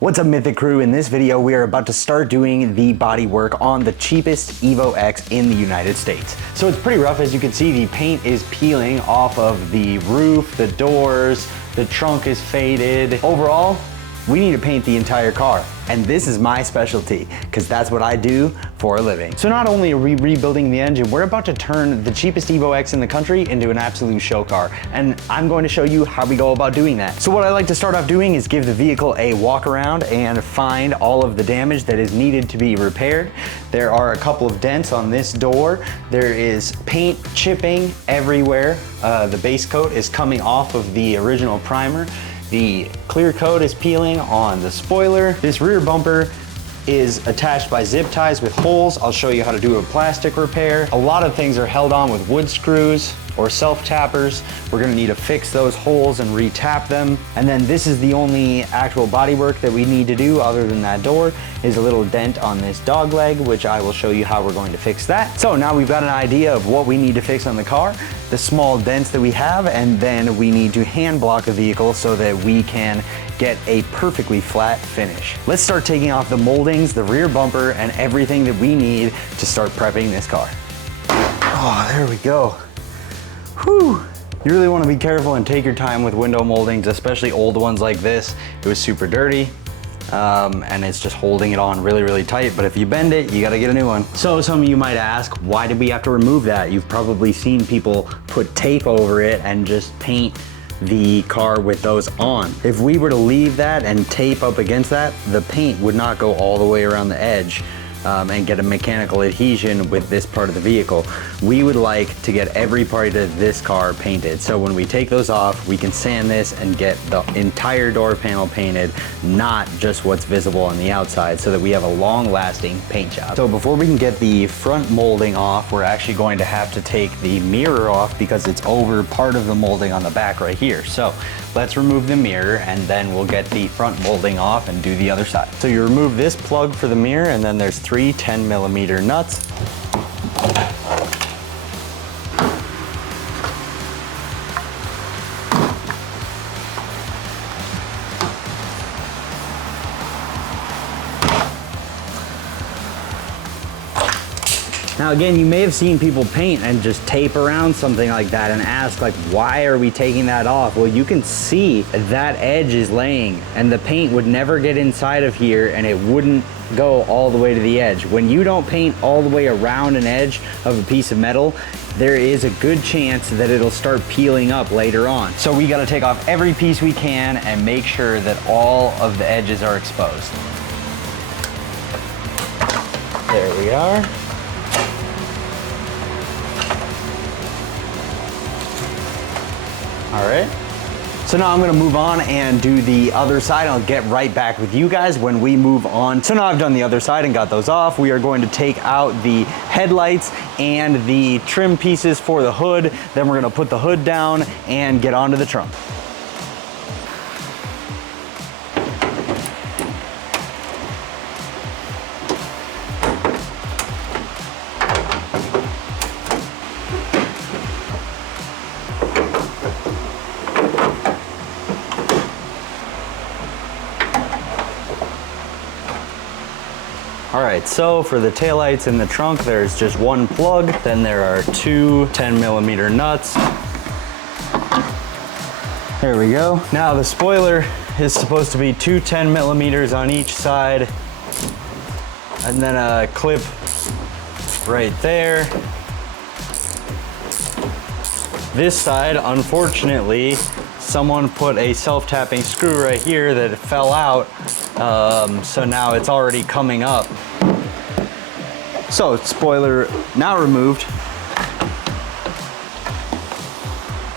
What's up, Mythic Crew? In this video, we are about to start doing the body work on the cheapest EVO X in the United States. So it's pretty rough. As you can see, the paint is peeling off of the roof, the doors, the trunk is faded. Overall, we need to paint the entire car. And this is my specialty, because that's what I do for a living. So not only are we rebuilding the engine, we're about to turn the cheapest EVO X in the country into an absolute show car. And I'm going to show you how we go about doing that. So what I like to start off doing is give the vehicle a walk around and find all of the damage that is needed to be repaired. There are a couple of dents on this door. There is paint chipping everywhere. The base coat is coming off of the original primer. The clear coat is peeling on the spoiler. This rear bumper is attached by zip ties with holes. I'll show you how to do a plastic repair. A lot of things are held on with wood screws or self-tappers. We're gonna need to fix those holes and re-tap them. And then this is the only actual body work that we need to do other than that door is a little dent on this dog leg, which I will show you how we're going to fix that. So now we've got an idea of what we need to fix on the car, the small dents that we have, and then we need to hand block the vehicle so that we can get a perfectly flat finish. Let's start taking off the moldings, the rear bumper, and everything that we need to start prepping this car. Oh, there we go. Whew. You really want to be careful and take your time with window moldings, especially old ones like this. It was super dirty. And it's just holding it on really, really tight. But if you bend it, you gotta get a new one. So some of you might ask, why did we have to remove that? You've probably seen people put tape over it and just paint the car with those on. If we were to leave that and tape up against that, the paint would not go all the way around the edge and get a mechanical adhesion with this part of the vehicle. We would like to get every part of this car painted. So when we take those off, we can sand this and get the entire door panel painted, not just what's visible on the outside, so that we have a long-lasting paint job. So before we can get the front molding off, we're actually going to have to take the mirror off because it's over part of the molding on the back right here. So let's remove the mirror and then we'll get the front molding off and do the other side. So you remove this plug for the mirror, and then there's 3 10mm nuts. Now again, you may have seen people paint and just tape around something like that and ask, like, why are we taking that off? Well, you can see that edge is laying and the paint would never get inside of here and it wouldn't go all the way to the edge. When you don't paint all the way around an edge of a piece of metal, there is a good chance that it'll start peeling up later on. So we gotta take off every piece we can and make sure that all of the edges are exposed. There we are. All right, so now I'm gonna move on and do the other side. I'll get right back with you guys when we move on. So now I've done the other side and got those off. We are going to take out the headlights and the trim pieces for the hood. Then we're gonna put the hood down and get onto the trunk. All right, so for the taillights in the trunk, there's just one plug. Then there are 2 10mm nuts. There we go. Now the spoiler is supposed to be 2 10mm on each side, and then a clip right there. This side, unfortunately, someone put a self-tapping screw right here that fell out. So now it's already coming up. So spoiler now removed.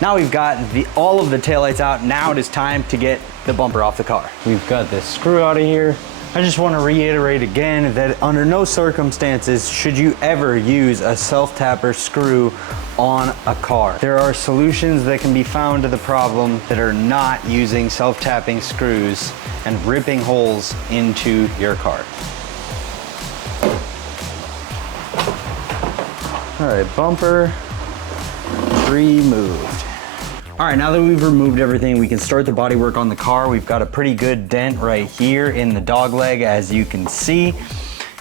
Now we've got all of the taillights out. Now it is time to get the bumper off the car. We've got this screw out of here. I just want to reiterate again that under no circumstances should you ever use a self-tapper screw on a car. There are solutions that can be found to the problem that are not using self-tapping screws and ripping holes into your car. All right, bumper removed. All right, now that we've removed everything, we can start the body work on the car. We've got a pretty good dent right here in the dog leg, as you can see.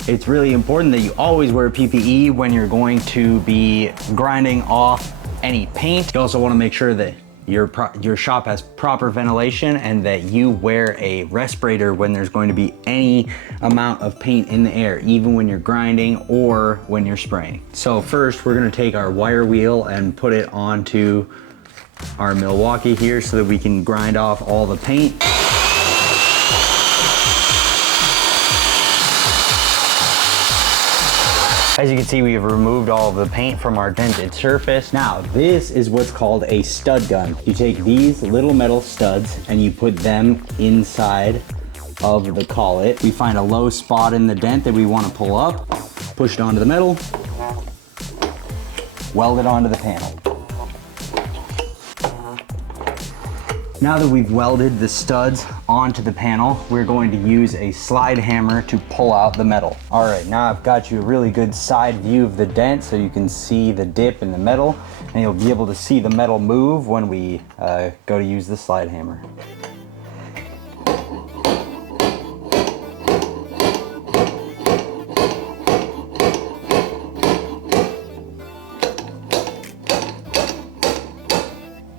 It's really important that you always wear PPE when you're going to be grinding off any paint. You also want to make sure that your shop has proper ventilation and that you wear a respirator when there's going to be any amount of paint in the air, even when you're grinding or when you're spraying. So first, we're going to take our wire wheel and put it onto our Milwaukee here so that we can grind off all the paint. As you can see, we have removed all of the paint from our dented surface. Now, this is what's called a stud gun. You take these little metal studs and you put them inside of the collet. We find a low spot in the dent that we want to pull up, push it onto the metal, weld it onto the panel. Now that we've welded the studs onto the panel, we're going to use a slide hammer to pull out the metal. All right, now I've got you a really good side view of the dent so you can see the dip in the metal, and you'll be able to see the metal move when we go to use the slide hammer.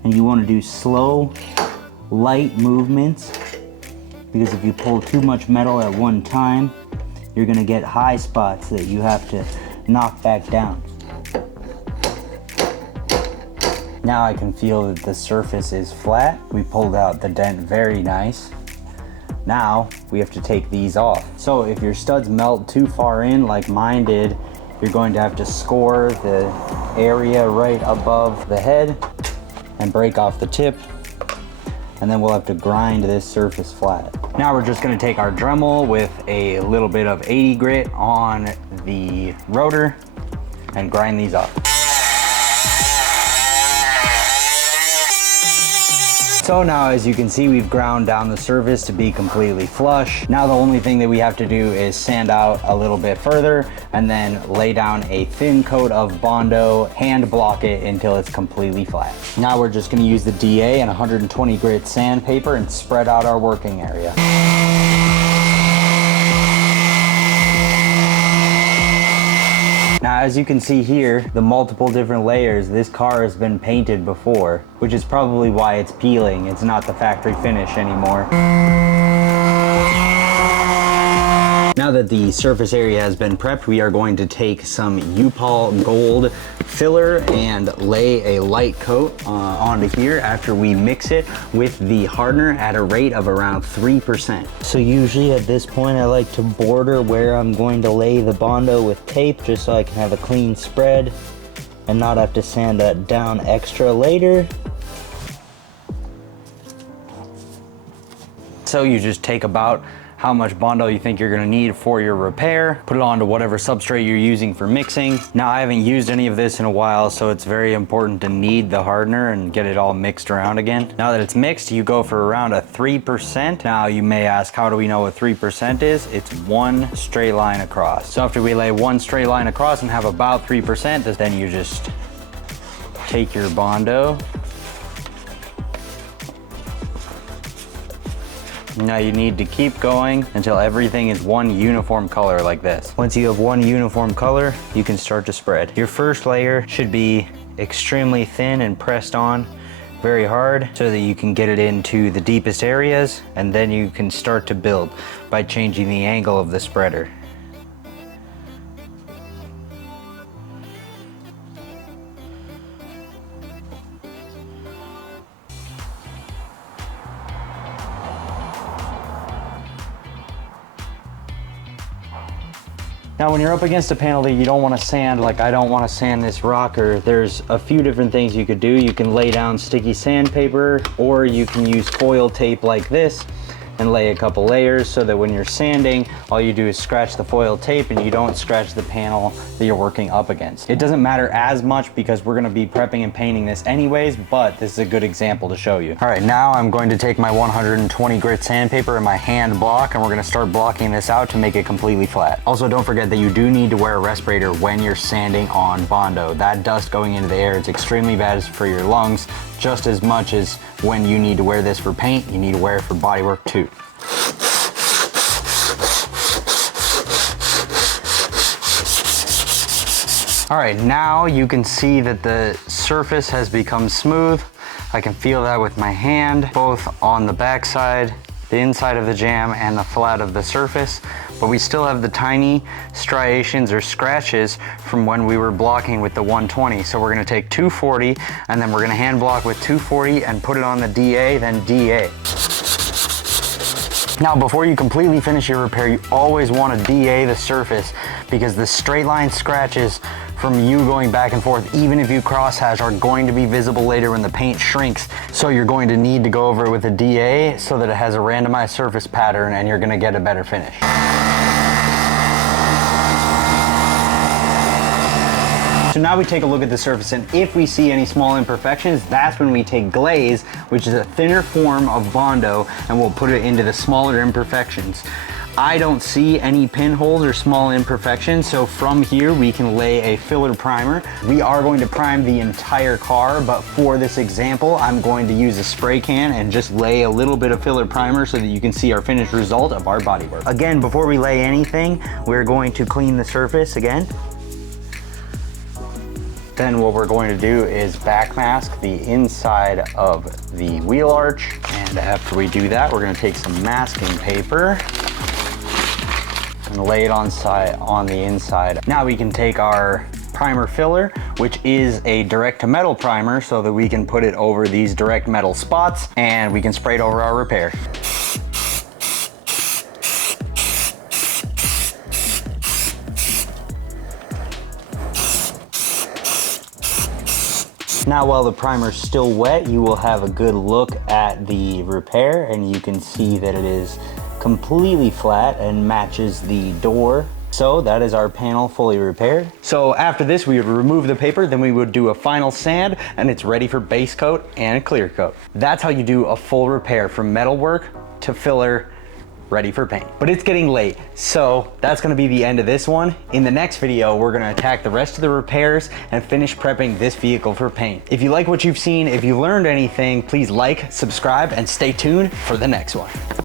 And you want to do slow, light movements, because if you pull too much metal at one time, you're going to get high spots that you have to knock back down. Now I can feel that the surface is flat. We pulled out the dent very nice. Now we have to take these off. So if your studs melt too far in like mine did, you're going to have to score the area right above the head and break off the tip, and then we'll have to grind this surface flat. Now we're just gonna take our Dremel with a little bit of 80 grit on the rotor and grind these up. So now, as you can see, we've ground down the surface to be completely flush. Now the only thing that we have to do is sand out a little bit further and then lay down a thin coat of Bondo, hand block it until it's completely flat. Now we're just gonna use the DA and 120 grit sandpaper and spread out our working area. Now, as you can see here, the multiple different layers, this car has been painted before, which is probably why it's peeling. It's not the factory finish anymore. Now that the surface area has been prepped, we are going to take some U-POL Gold filler and lay a light coat onto here after we mix it with the hardener at a rate of around 3%. So usually at this point, I like to border where I'm going to lay the Bondo with tape just so I can have a clean spread and not have to sand that down extra later. So you just take about how much Bondo you think you're gonna need for your repair, put it onto whatever substrate you're using for mixing. Now, I haven't used any of this in a while, so it's very important to knead the hardener and get it all mixed around again. Now that it's mixed, you go for around a 3%. Now you may ask, how do we know what 3% is? It's one straight line across. So after we lay one straight line across and have about 3%, then you just take your Bondo. Now you need to keep going until everything is one uniform color like this. Once you have one uniform color, you can start to spread. Your first layer should be extremely thin and pressed on very hard so that you can get it into the deepest areas, and then you can start to build by changing the angle of the spreader. Now, when you're up against a panel that you don't want to sand, like I don't want to sand this rocker, there's a few different things you could do. You can lay down sticky sandpaper, or you can use foil tape like this and lay a couple layers so that when you're sanding, all you do is scratch the foil tape and you don't scratch the panel that you're working up against. It doesn't matter as much because we're gonna be prepping and painting this anyways, but this is a good example to show you. All right, now I'm going to take my 120 grit sandpaper and my hand block, and we're gonna start blocking this out to make it completely flat. Also, don't forget that you do need to wear a respirator when you're sanding on Bondo. That dust going into the air, it's extremely bad for your lungs. just as much as when you need to wear this for paint, you need to wear it for bodywork too. All right, now you can see that the surface has become smooth. I can feel that with my hand, both on the back side, the inside of the jam, and the flat of the surface. But we still have the tiny striations or scratches from when we were blocking with the 120. So we're gonna take 240 and then we're gonna hand block with 240 and put it on the DA, then DA. Now, before you completely finish your repair, you always want to DA the surface, because the straight line scratches from you going back and forth, even if you crosshatch, are going to be visible later when the paint shrinks. So you're going to need to go over it with a DA so that it has a randomized surface pattern and you're going to get a better finish. So now we take a look at the surface, and if we see any small imperfections, that's when we take glaze, which is a thinner form of Bondo, and we'll put it into the smaller imperfections. I don't see any pinholes or small imperfections, so from here we can lay a filler primer. We are going to prime the entire car, but for this example, I'm going to use a spray can and just lay a little bit of filler primer so that you can see our finished result of our bodywork. Again, before we lay anything, we're going to clean the surface again. Then what we're going to do is backmask the inside of the wheel arch. And after we do that, we're going to take some masking paper and lay it on the inside. Now we can take our primer filler, which is a direct to metal primer, so that we can put it over these direct metal spots and we can spray it over our repair. Now, while the primer's still wet, you will have a good look at the repair, and you can see that it is completely flat and matches the door. So that is our panel fully repaired. So after this, we would remove the paper, then we would do a final sand, and it's ready for base coat and clear coat. That's how you do a full repair, from metalwork to filler, ready for paint. But it's getting late, so that's gonna be the end of this one. In the next video, we're gonna attack the rest of the repairs and finish prepping this vehicle for paint. If you like what you've seen, if you learned anything, please like, subscribe, and stay tuned for the next one.